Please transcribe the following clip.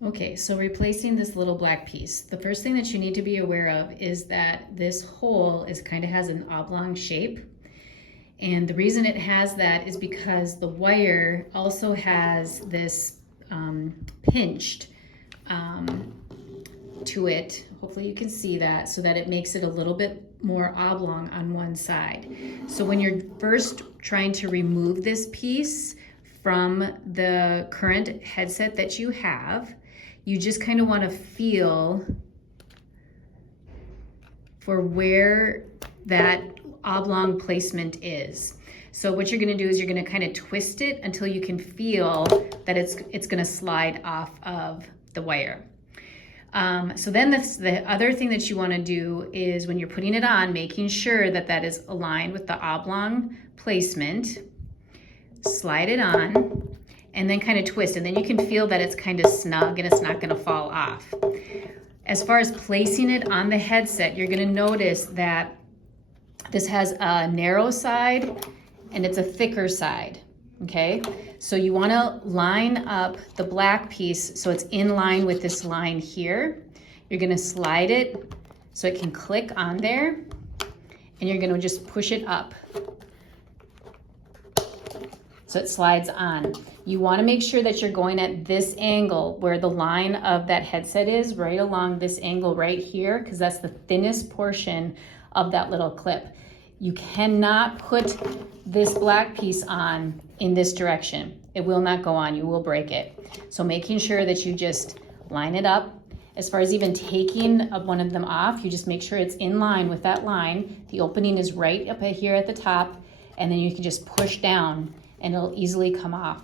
Okay, so replacing this little black piece, the first thing that you need to be aware of is that this hole kind of has an oblong shape. And the reason it has that is because the wire also has this pinched to it. Hopefully you can see that, so that it makes it a little bit more oblong on one side. So when you're first trying to remove this piece from the current headset that you have, you just kind of want to feel for where that oblong placement is. So what you're going to do is you're going to kind of twist it until you can feel that it's going to slide off of the wire. So then the other thing that you want to do is when you're putting it on, making sure that that is aligned with the oblong placement, slide it on, and then kind of twist, and then you can feel that it's kind of snug and it's not going to fall off. As far as placing it on the headset, you're going to notice that this has a narrow side and it's a thicker side, okay? So you want to line up the black piece so it's in line with this line here. You're going to slide it so it can click on there, and you're going to just push it up so it slides on. You want to make sure that you're going at this angle where the line of that headset is, right along this angle right here, because that's the thinnest portion of that little clip. You cannot put this black piece on in this direction. It will not go on, you will break it. So making sure that you just line it up. As far as even taking one of them off, you just make sure it's in line with that line. The opening is right up here at the top, and then you can just push down and it'll easily come off.